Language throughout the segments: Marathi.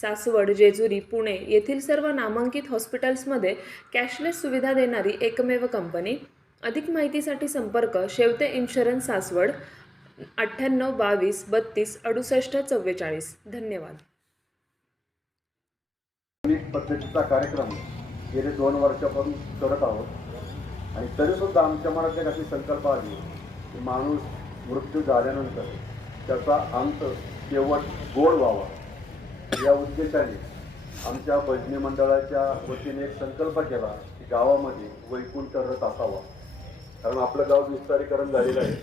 सासवड जेजुरी पुणे येथील सर्व नामांकित हॉस्पिटल्समध्ये कॅशलेस सुविधा देणारी एकमेव कंपनी. अधिक माहितीसाठी संपर्क शेवते इन्शुरन्स सासवड अठ्ठ्याण्णव बावीस बत्तीस अडुसष्ट चव्वेचाळीस. धन्यवाद. पद्धतीचा कार्यक्रम गेले दोन वर्षापासून करत आहोत. आणि तरीसुद्धा आमच्या मनात एक अशी संकल्प आली की माणूस मृत्यू झाल्यानंतर त्याचा अंत केवळ गोड व्हावा. या उद्देशाने आमच्या भजनी मंडळाच्या वतीने एक संकल्प केला की गावामध्ये वैकुंठ रथ असावा. कारण आपलं गाव विस्तारीकरण झालेलं आहे.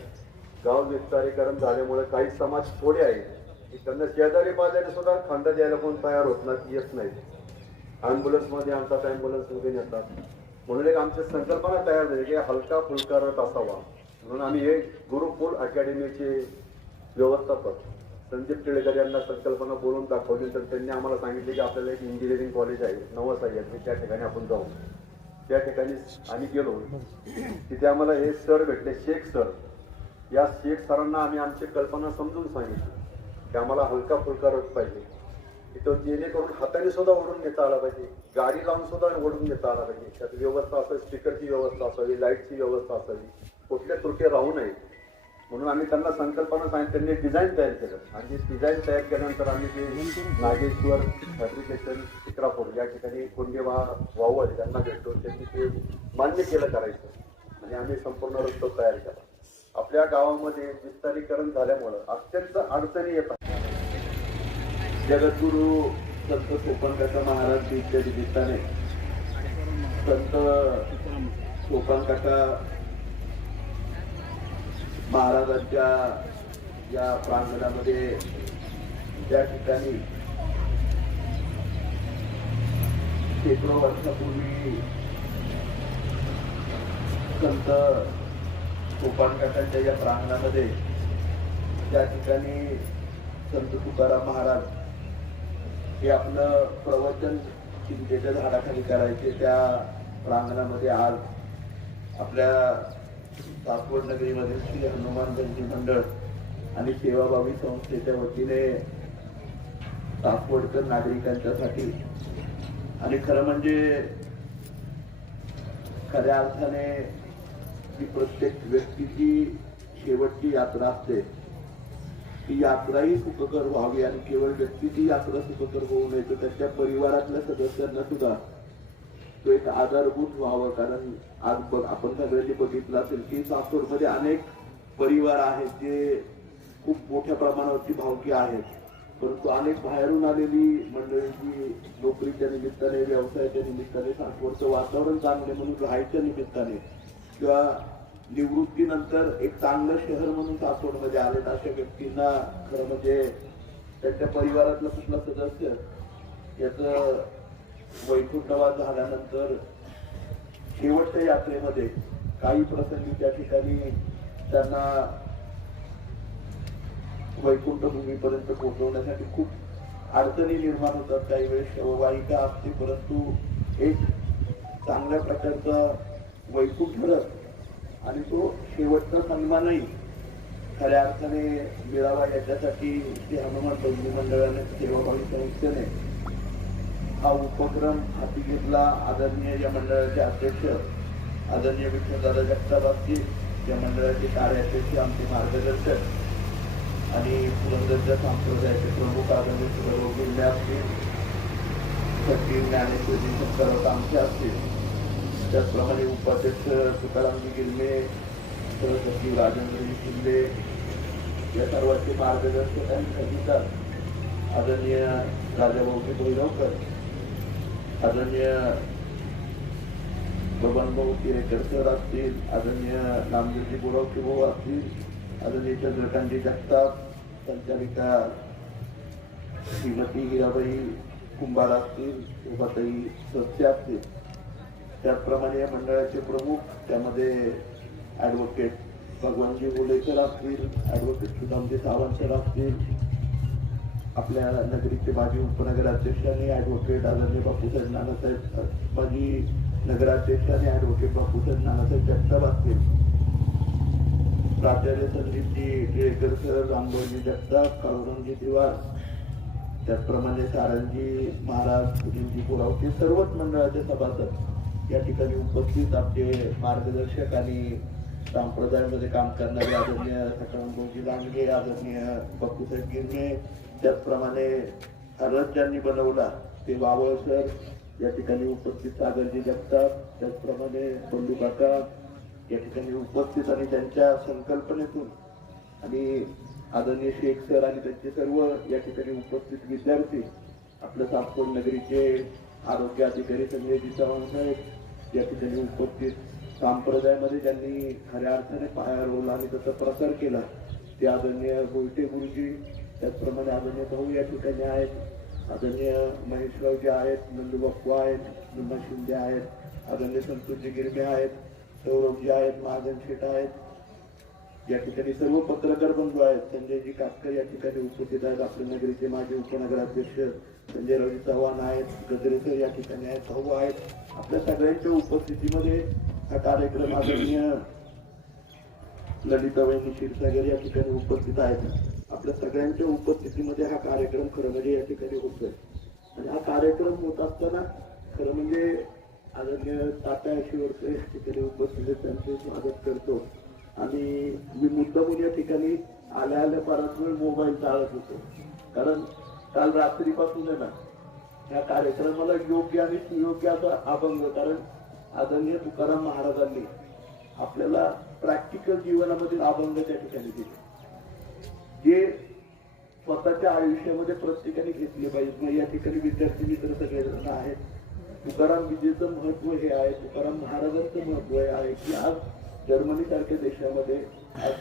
गाव विस्तारीकरण झाल्यामुळे काही समाज थोडे आहेत की त्यांना शेजारी बाजारी सुद्धा खंड द्यायला कोण तयार होत नाही येत नाहीत. ॲम्ब्युलन्समध्ये आणतात ॲम्ब्युलन्समध्ये नेतात. म्हणून एक आमची संकल्पना तयार झाली की हलका फुलका रथ असावा. म्हणून आम्ही हे गुरुकुल अकॅडमीचे व्यवस्थापक संदीप टिळेकर यांना संकल्पना बोलून दाखवली तर त्यांनी आम्हाला सांगितले की आपल्याला एक इंजिनिअरिंग कॉलेज आहे नवसाई आहे त्या ठिकाणी आपण जाऊ. त्या ठिकाणी आम्ही गेलो. तिथे आम्हाला हे सर भेटले शेख सर या शेख सरांना आम्ही आमची कल्पना समजून सांगितली की आम्हाला हलका फुलका रथ पाहिजे. तिथं जेणेकरून हाताने सुद्धा ओढून घेता आला पाहिजे गाडी लावून सुद्धा ओढून घेता आला पाहिजे. त्यात व्यवस्था असावी स्पीकरची व्यवस्था असावी लाईटची व्यवस्था असावी कुठल्या त्रुटी राहू नये. म्हणून आम्ही त्यांना संकल्पना सांगितली त्यांनी डिझाईन तयार केलं. आणि डिझाईन तयार केल्यानंतर आम्ही ते नागेश्वर फॅब्रिकेशन चित्रापूर या ठिकाणी कोंडेवा वावळ त्यांना भेटतो त्यांनी ते मान्य केलं करायचं. आणि आम्ही संपूर्ण रस्तो तयार केला. आपल्या गावामध्ये विस्तारीकरण झाल्यामुळं अत्यंत अडचणी येतात. जगद्गुरु संत सोपानकाका महाराज इत्यादी दिसताने संत सोपानकाका महाराजांच्या या प्रांगणामध्ये त्या ठिकाणी शेकडो वर्षापूर्वी संत सोपानकाकांच्या या प्रांगणामध्ये त्या ठिकाणी संत तुकाराम महाराज हे आपलं प्रवचन चिंतेच्या झाडाखाली करायचे त्या प्रांगणामध्ये आज आपल्या सासवड नगरीमध्ये श्री हनुमान जयंती मंडळ आणि सेवाभावी संस्थेच्या वतीने सासवडकर नागरिकांच्यासाठी. आणि खरं म्हणजे खऱ्या अर्थाने ही प्रत्येक व्यक्तीची शेवटची यात्रा असते. ती यात्राही सुखकर व्हावी आणि केवळ व्यक्तीची यात्रा सुखकर होऊ नये तर त्याच्या परिवारातल्या सदस्यांना सुद्धा तो एक आधारभूत व्हावं कारण आज बघ आपण सगळ्यांनी बघितलं असेल की सासवडमध्ये अनेक परिवार आहेत जे खूप मोठ्या प्रमाणावरती भावकी आहेत. परंतु अनेक बाहेरून आलेली मंडळी जी नोकरीच्या निमित्ताने व्यवसायाच्या निमित्ताने सासवडचं वातावरण चांगले म्हणून राहायच्या निमित्ताने किंवा निवृत्तीनंतर एक चांगलं शहर म्हणून सासवडमध्ये आलेत अशा व्यक्तींना खरं म्हणजे त्यांच्या परिवारातलं कुठला सदस्य याचं वैकुंठवाद झाल्यानंतर शेवटच्या यात्रेमध्ये काही प्रसंगी त्या ठिकाणी त्यांना वैकुंठ भूमीपर्यंत पोहोचवण्यासाठी खूप अडचणी निर्माण होतात काही वेळेस शववाहिका असते परंतु एक चांगल्या प्रकारचा वैकुंठ रस आणि तो शेवटचा सन्मानही खऱ्या अर्थाने मिळावा याच्यासाठी श्री हनुमान बंधू मंडळाने सेवाभावी संस्थेने हा उपक्रम हाती घेतला आदरणीय या मंडळाचे अध्यक्ष आदरणीय विष्णुदादा जगताबाबजी या मंडळाचे कार्याध्यक्ष आमचे मार्गदर्शक आणि पुरंदरच्या संप्रदायाचे प्रमुख आदरणीय सर्व गिरणे असतील सचिव ज्ञानेश्वरी शंकरराव आमचे असतील त्याचप्रमाणे उपाध्यक्ष तुकारामजी गिरणे सहसचिव राजेंद्रजी शिंदे या सर्वांचे मार्गदर्शक आणि खजिनदार आदरणीय राजाभाऊजी भैरवकर आदरणीय बबनभाऊ किरेकर सर असतील आदरणीय नामदेवजी गोरावके भाऊ असतील आदरणीय चंद्रकांतजी जगताप संचालिका श्रीमती हिराबाई कुंभार असतील शोभाताई सत्य असतील. त्याचप्रमाणे या मंडळाचे प्रमुख त्यामध्ये ॲडव्होकेट भगवानजी मुलेकर असतील ॲडव्होकेट सुदामजी सावंत सर असतील आपल्या नगरीचे माजी उपनगराध्यक्ष आणि ॲडव्होकेट आदरणीय बापूसाहेब नानासाहेब माजी नगराध्यक्ष आणि ॲडव्होकेट बापूसाहेब नानासाहेब जगताप असतील प्राचार्य संदीपजी टिळेकर सर रामभाऊजी जगताप काळुरामजी तिवार त्याचप्रमाणे सारंगजी महाराज सुनीलजी पुरावते सर्वच मंडळाचे सभासद. या ठिकाणी उपस्थित आपले मार्गदर्शक आणि संप्रदायामध्ये काम करणारे आदरणीय सकारामभाऊजी लांडगे आदरणीय बापूसाहेब गिरणे त्याचप्रमाणे रथ ज्यांनी बनवला ते वावळ सर या ठिकाणी उपस्थित सागरजी जगताप त्याचप्रमाणे बंधू काका या ठिकाणी उपस्थित आणि त्यांच्या संकल्पनेतून आणि आदरणीय शेख सर आणि त्यांचे सर्व या ठिकाणी उपस्थित विद्यार्थी आपल्या सातपूर नगरीचे आरोग्य अधिकारी संजयजी चव्हाण साहेब या ठिकाणी उपस्थित संप्रदायामध्ये ज्यांनी खऱ्या अर्थाने पाया रोवला आणि त्याचा प्रसार केला ते आदरणीय गोयटे गुरुजी त्याचप्रमाणे आदरणीय भाऊ या ठिकाणी आहेत आदरणीय महेशरावजी आहेत नंदूबाप्पू आहेत दुम्मा शिंदे आहेत आदरणीय संतोषजी गिरमे आहेत सौरभजी आहेत महाजन शेठ आहेत. या ठिकाणी सर्व पत्रकार बंधू आहेत. संजयजी काटकर या ठिकाणी उपस्थित आहेत. आपल्या नगरीचे माजी उपनगराध्यक्ष संजयरावजी चव्हाण आहेत. गजरे सर या ठिकाणी आहेत. भाऊ आहेत. आपल्या सगळ्यांच्या उपस्थितीमध्ये हा कार्यक्रम आदरणीय ललिताबाई क्षीरसागर या ठिकाणी उपस्थित आहेत. आपल्या सगळ्यांच्या उपस्थितीमध्ये हा कार्यक्रम खरं म्हणजे या ठिकाणी होतोय. आणि हा कार्यक्रम होत असताना खरं म्हणजे आदरणीय टाटा शिवरकर या ठिकाणी उपस्थित त्यांचे स्वागत करतो. आणि मी मुद्दामून या ठिकाणी आल्या आल्या परत वेळ मोबाईल चालत होतो. कारण काल रात्रीपासून आहे ना या कार्यक्रमाला योग्य आणि सुयोग्य असा अभंग कारण आदरणीय तुकाराम महाराजांनी आपल्याला प्रॅक्टिकल जीवनामधील अभंग त्या ठिकाणी दिले. जे स्वतःच्या आयुष्यामध्ये प्रत्येकाने घेतले पाहिजे. म्हणजे या ठिकाणी विद्यार्थी मित्र सगळेजण आहेत. तुकाराम विजेचं महत्त्व हे आहे. तुकाराम महाराजांचं महत्त्व हे आहे की आज जर्मनी सारख्या देशामध्ये आज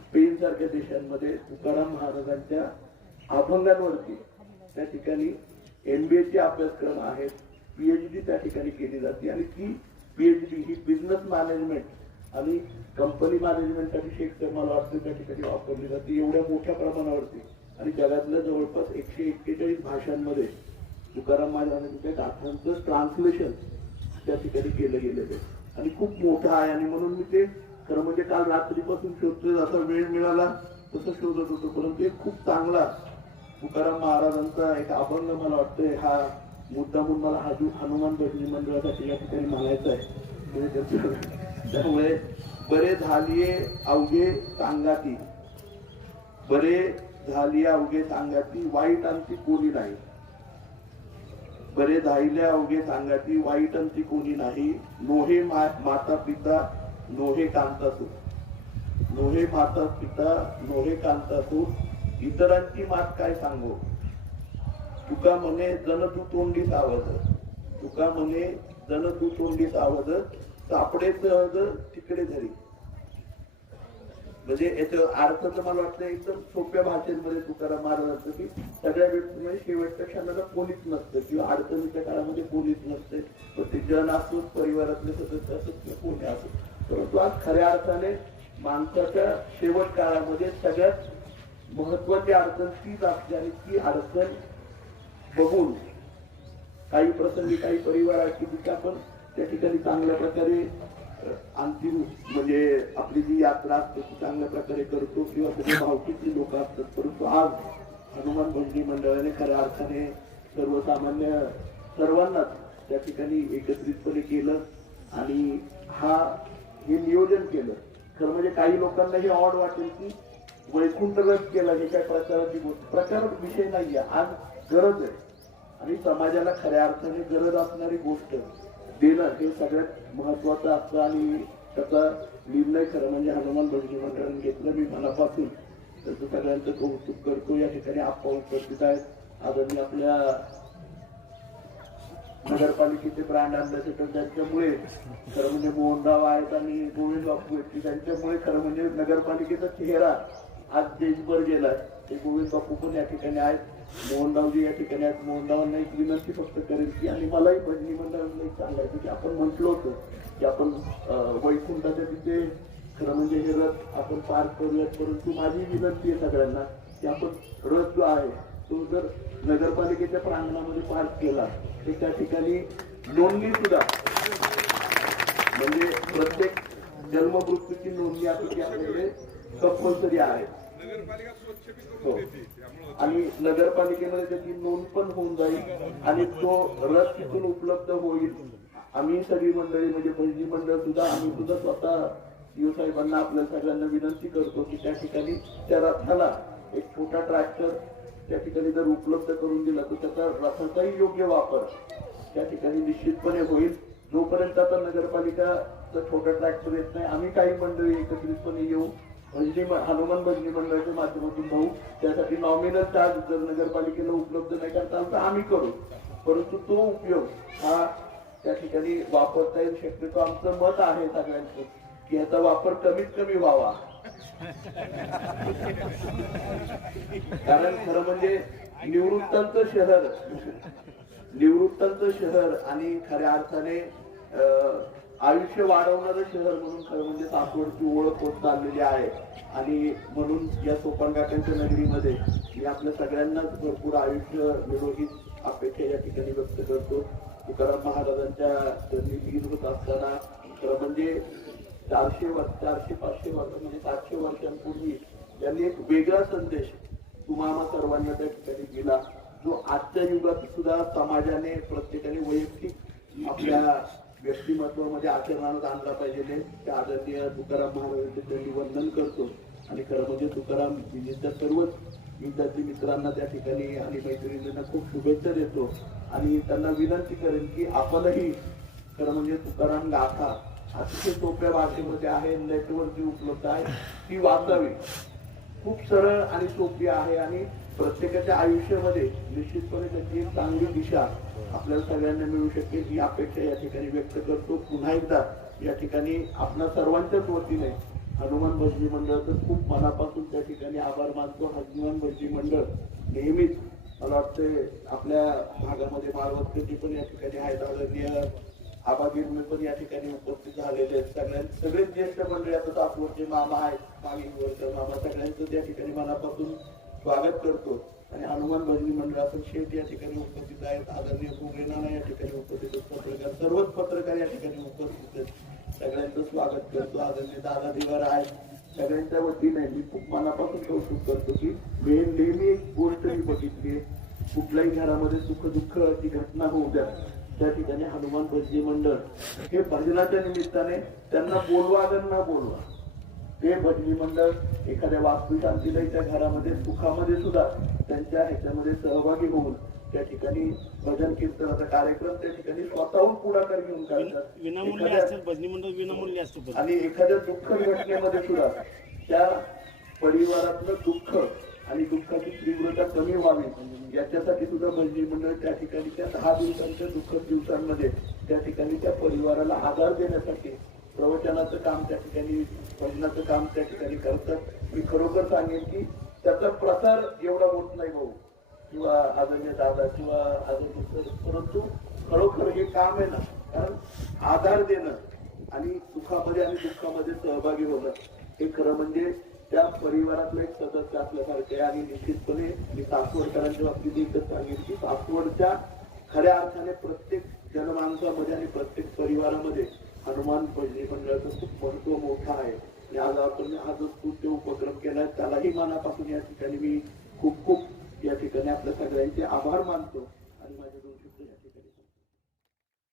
स्पेन सारख्या देशांमध्ये तुकाराम महाराजांच्या अभंगांवरती त्या ठिकाणी एम बी चे अभ्यासक्रम आहेत. पीएचडी त्या ठिकाणी केली जाते. आणि ती पीएचडी ही बिझनेस मॅनेजमेंट आणि कंपनी मॅनेजमेंटसाठी शेख तर मला वाटतं त्या ठिकाणी वापरली जाते एवढ्या मोठ्या प्रमाणावरती. आणि जगातल्या जवळपास एकशे एक्केचाळीस भाषांमध्ये तुकाराम महाराजांच्या गाथांचं ट्रान्सलेशन त्या ठिकाणी केलं गेलेलं आहे. आणि खूप मोठं आहे. आणि म्हणून मी ते खरं म्हणजे काल रात्रीपासून शोधतोय. जसा वेळ मिळाला तसं शोधत होतो. परंतु एक खूप चांगला तुकाराम महाराजांचा एक अभंग मला वाटतंय. हा मुद्दा म्हणून मला हाजू हनुमान भजनी मंडळासाठी या ठिकाणी म्हणायचा आहे. म्हणजे त्यामुळे बरे झालिये अवघे सांगाती बरे झालिये अवघे सांगाती वाईट आमची कोणी नाही. बरे झाले अवघे सांगाती वाईट आमची कोणी नाही. नोहे मा- माता पिता नोहे कांतासू नोहे माता पिता नोहे कांतासू इतरांची मात काय सांगू? तुका म्हणे जन तू तोंडी सावध तुका म्हणे जन तू तोंडी सावध सापडे तिकडे धरी म्हणजे याचं अर्थ तर मला वाटतं एकदम सोप्या भाषेमध्ये तुकाराम महाराजांचं की सगळ्या व्यक्तीमध्ये म्हणजे शेवटच्या क्षणाला कोणीच नसतं किंवा अडचणीच्या काळामध्ये कोणीच नसते. पण जन असो परिवारातले सदस्य असो किंवा कोणी असो परंतु आज खऱ्या अर्थाने माणसाच्या शेवट काळामध्ये सगळ्यात महत्वाची अडचण तीच असल्याने आणि ती अडचण बघून काही प्रसंगी काही परिवार आहेत की तिथे आपण त्या ठिकाणी चांगल्या प्रकारे अंतिम म्हणजे आपली जी यात्रा असते ती चांगल्या प्रकारे करतो किंवा सगळे भावकीतली लोक असतात. परंतु आज हनुमान भंगी मंडळाने खऱ्या अर्थाने सर्वसामान्य सर्वांनाच त्या ठिकाणी एकत्रितपणे केलं आणि हा हे नियोजन केलं. खरं म्हणजे काही लोकांना हे ऑड वाटेल की वैकुंठ रथ केला हे काय प्रचाराची गोष्ट प्रचार विषय नाही आहे आज गरज आहे. आणि समाजाला खऱ्या अर्थाने गरज असणारी गोष्ट. देणं हे सगळ्यात महत्वाचं असतं आणि त्याचा निर्णय खरं म्हणजे हनुमान भजनी मंडळाने घेतलं मी मनापासून. त्याचं सगळ्यांचं कौतुक करतो. या ठिकाणी आपण उपस्थित आहेत. आदरणीय आपल्या नगरपालिकेचे ब्रँड अँबॅसेडर त्यांच्यामुळे खरं म्हणजे मोहनराव आहेत आणि गोविंद बापू आहेत त्यांच्यामुळे खरं म्हणजे नगरपालिकेचा चेहरा आज देशभर गेला ते गोविंद बापू पण या ठिकाणी आहेत. मोहनरावजी या ठिकाणी आहेत. मोहनरावांना एक विनंती फक्त करेल की आणि मलाही भजनी मंडळांना एक सांगायचं की आपण म्हटलो होतो की आपण वैकुंठाच्या तिथे खरं म्हणजे हे रथ आपण पार करूयात परंतु माझी विनंती आहे सगळ्यांना की आपण रथ जो आहे तो जर नगरपालिकेच्या प्रांगणामध्ये पार्क केला तर त्या ठिकाणी नोंदणी सुद्धा म्हणजे प्रत्येक जन्मवृत्तीची नोंदणी आता आपल्याकडे कंपल्सरी आहे. आणि नगरपालिकेमध्ये त्याची नोंद पण होऊन जाईल आणि तो रथ तिथून उपलब्ध होईल. आम्ही सगळी मंडळी म्हणजे पहिली मंडळ सुद्धा आम्ही सुद्धा स्वतः साहेबांना आपल्या सगळ्यांना विनंती करतो की त्या ठिकाणी त्या रथाला एक छोटा ट्रॅक्टर त्या ठिकाणी जर उपलब्ध करून दिला तर त्याचा रथाचाही योग्य वापर त्या ठिकाणी निश्चितपणे होईल. जोपर्यंत आता नगरपालिका छोटा ट्रॅक्टर येत नाही आम्ही काही मंडळी एकत्रितपणे येऊ. म्हणजे भजनी हनुमान भजनी मंडळाच्या माध्यमातून भाऊ त्यासाठी नॉमिनल चार्ज जर नगरपालिकेला उपलब्ध नाही करता तर आम्ही करू. परंतु तो उपयोग हा त्या ठिकाणी वापरता येईल शक्यतो आमचं मत आहे सगळ्यांचं की याचा वापर कमीत कमी व्हावा. कारण खरं म्हणजे निवृत्तांचं शहर निवृत्तांचं शहर आणि खऱ्या अर्थाने अं, आयुष्य वाढवणारं शहर म्हणून खरं म्हणजे सासवडची ओळख होत चाललेली आहे. आणि म्हणून या सोपानकाकांच्या नगरीमध्ये मी आपल्या सगळ्यांनाच भरपूर आयुष्य निरोगी अपेक्षा या ठिकाणी व्यक्त करतो. तुकाराम महाराजांच्या लीन होत असताना खरं म्हणजे चारशे वर्ष चारशे पाचशे वर्ष म्हणजे सातशे वर्षांपूर्वी त्यांनी एक वेगळा संदेश तुम्हाला सर्वांना त्या ठिकाणी दिला. जो आजच्या युगात सुद्धा समाजाने प्रत्येकाने वैयक्तिक आपल्या व्यक्तिमत्वामध्ये म्हणजे आचरणात आणला पाहिजे त्या आदरणीय तुकाराम महाराजांचे त्यांनी वंदन करतो. आणि खरं म्हणजे तुकाराम विजेच्या सर्वच विद्यार्थी मित्रांना त्या ठिकाणी आणि मैत्रिणींना खूप शुभेच्छा देतो. आणि त्यांना विनंती करेन की आपणही खरं म्हणजे तुकाराम गाथा अतिशय सोप्या भाषेमध्ये आहे नेटवर जी उपलब्ध आहे. ती वाचावी. खूप सरळ आणि सोपी आहे आणि प्रत्येकाच्या आयुष्यामध्ये निश्चितपणे त्याची एक चांगली दिशा आपल्याला सगळ्यांना मिळू शकेल ही अपेक्षा या ठिकाणी व्यक्त करतो. पुन्हा एकदा या ठिकाणी आपल्या सर्वांच्याच वतीने हनुमान भजनी मंडळाचं खूप मनापासून त्या ठिकाणी आभार मानतो. हनुमान भजनी मंडळ नेहमीच मला वाटते आपल्या भागामध्ये मालवत्तेची पण या ठिकाणी आहेत. आदरणीय आबा पण या ठिकाणी उपस्थित झालेले आहेत. सगळ्यां सगळेच ज्येष्ठ मंडळी आता जे मामा आहेत. मागीवरचे मामा सगळ्यांचं त्या ठिकाणी मनापासून स्वागत करतो. आणि हनुमान भजनी मंडळ आपण शेठ या ठिकाणी उपस्थित आहेत. आदरणीय कुगेनाना या ठिकाणी उपस्थित आहेत. पत्रकार सर्वच पत्रकार या ठिकाणी उपस्थित आहेत. सगळ्यांचं स्वागत करतो. आदरणीय दादा दिवार आहेत. सगळ्यांच्या वतीने मी खूप मनापासून कौतुक करतो की मी नेहमी एक गोष्ट मी बघितली कुठल्याही घरामध्ये सुख अशी घटना होऊ द्या. त्या ठिकाणी हनुमान भजनी मंडळ हे भजनाच्या निमित्ताने त्यांना बोलवा अगर बोलवा. ते भजनी मंडळ एखाद्या वास्तुशांतीच्या घरामध्ये सुखामध्ये सुद्धा त्यांच्या ह्याच्यामध्ये सहभागी होऊन त्या ठिकाणी भजन कीर्तनाचा कार्यक्रम त्या ठिकाणी स्वतःहून पुढाकार घेऊन पण. आणि एखाद्या दुःख घटनेमध्ये सुद्धा त्या परिवारातलं दुःख आणि दुःखाची तीव्रता कमी व्हावी याच्यासाठी सुद्धा भजनी मंडळ त्या ठिकाणी त्या दहा दिवसांच्या दुःखद दिवसांमध्ये त्या ठिकाणी त्या परिवाराला आधार देण्यासाठी प्रवचनाचं काम त्या ठिकाणी भजनाचं काम त्या ठिकाणी करतात. मी खरोखर सांगेन की त्याचा प्रसार एवढा होत नाही भाऊ. किंवा आदरणीय दादा किंवा आदरणीय सर परंतु खरोखर हे काम आहे ना कारण आधार देणं आणि सुखामध्ये आणि दुःखामध्ये सहभागी होणं हे खरं म्हणजे त्या परिवारातलं एक सदस्य असल्यासारखे आणि निश्चितपणे मी सासवडकरांच्या बाबतीत एकच सांगेन की सासवडच्या खऱ्या अर्थाने प्रत्येक जनमानसामध्ये आणि प्रत्येक परिवारामध्ये हनुमान भजनी मंडळाचं खूप महत्त्व मोठं आहे. आणि आज आपण हा जो स्तुत्य उपक्रम केलाय त्यालाही मनापासून या ठिकाणी मी खूप खूप या ठिकाणी आपल्या सगळ्यांचे आभार मानतो.